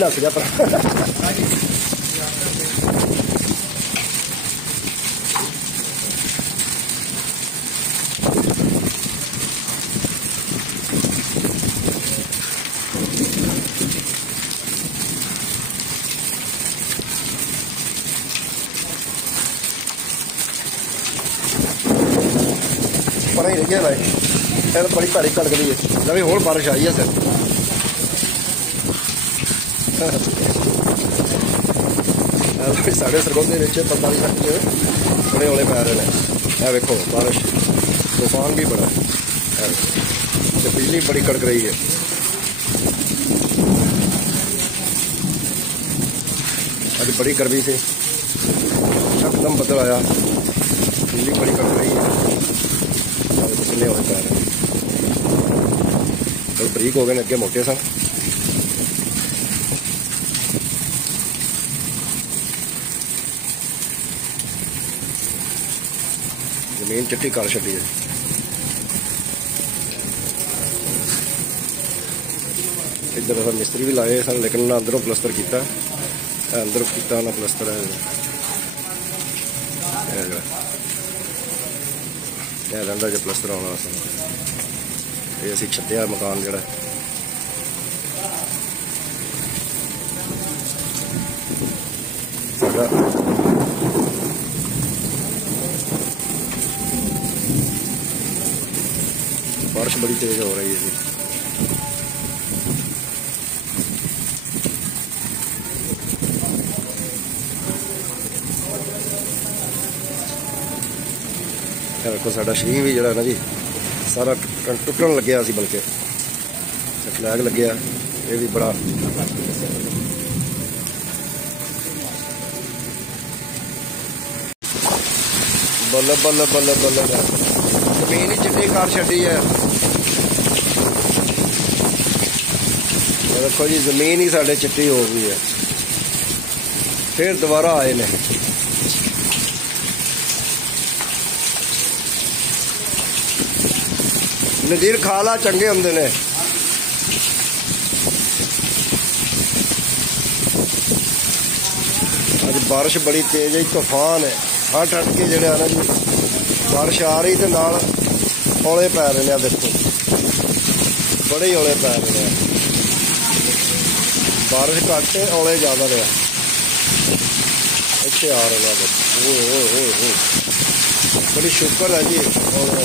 लस गया पर ही लगे भाई फिर बड़ी भारी कड़क रही है जब होर बारिश आई है सर साढ़े सरगोधे 45 मिनट बड़े हौले पै रहे हैं। यह देखो बारिश तूफान भी बड़ा है, बिजली बड़ी कड़क रही है। अभी बड़ी गर्मी से एकदम बदल आया, बिजली बड़ी कड़क रही है। कितने हो पै रहे थोड़े बरीक हो गए, अगे मोटे सन। जमीन चिट्टी कर छड़ी है। इधर अस मिस्त्री भी लाए सन, लेकिन उन्हें अंदरों प्लस्तर किया, अंदर किया उन्हें प्लस्तर है। रहा जो प्लस्तर आना ये असी छत्या मकान जड़ा बारिश बड़ी तेज हो रही है जी। देखो साडा शरीर भी जरा ना जी सारा टुटन लग्या सी, बल्कि फ्लैग लग्या ये भी बड़ा बल्ले बल्ले बल्ले बल्ले जमीन ही चिट्टी कर छड़ी है। देखो जी जमीन ही साढ़े चिट्टी हो गई है। फिर दोबारा आए ने नज़ीर खाला चंगे होंगे ने। अज बारिश बड़ी तेज है, तूफान है। हट हट के जड़े ना जी बारिश आ रही तो नाल औले पै रहे हैं। देखो बड़े ही औले पै रहे हैं, बारिश घट औले ज़्यादा रहा। इतने आ रहे हैं बड़ी शुक्र है जी औले।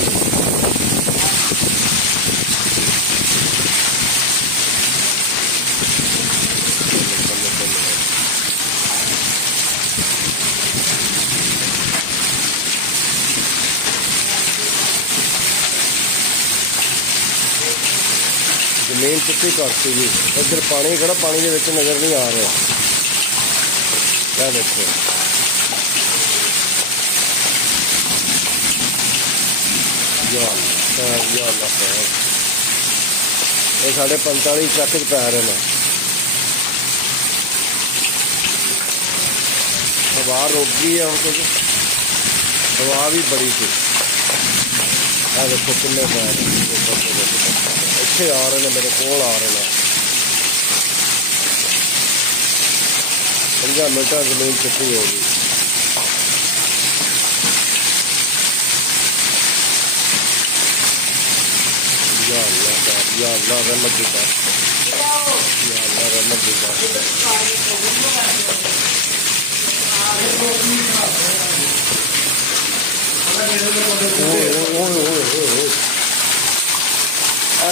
जमीन चिट्टी करती जी। इधर पानी खड़ा, पानी के विच नज़र नहीं आ रहा। क्या देखो ये साढ़े 45 ट्रक पै रहे हैं। हवा रुक गई है हम कुछ, हवा भी बड़ी थी। देखो किन्ने पै रहे इतने आ रहे हैं, मेरे को आ रहे हैं। 5 मिनट जमीन चिट्टी हो गई। या अल्लाह रहमत दी बात, या अल्लाह रहमत दी बात।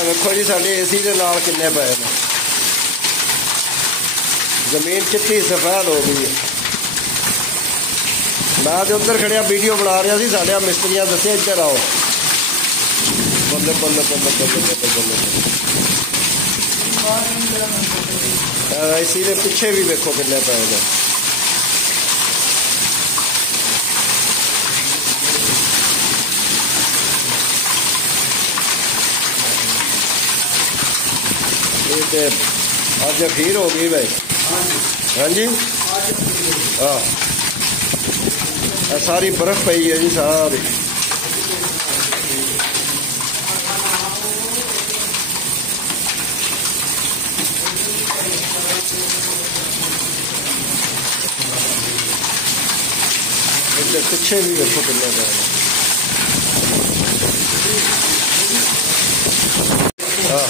देखो जी साढ़े एसी के नाल किन्ने पे ने। जमीन चिट्टी सफेद हो गई है। मैं तो उधर खड़िया वीडियो बना रहा सी, साढ़े मिस्त्रियां दसे इधर आओ। बल्ले बल्ले बल्ले बल्ले बल्ले बल्ले। एसी के पिछे भी देखो किन्ने पे ने। अज अखीर हो गई भाई। हाँ जी हाँ, सारी बर्फ पई है जी सारी। पिछे भी देखो कितने पैर हाँ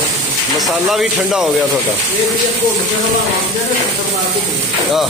मसाला भी ठंडा हो गया थोड़ा हाँ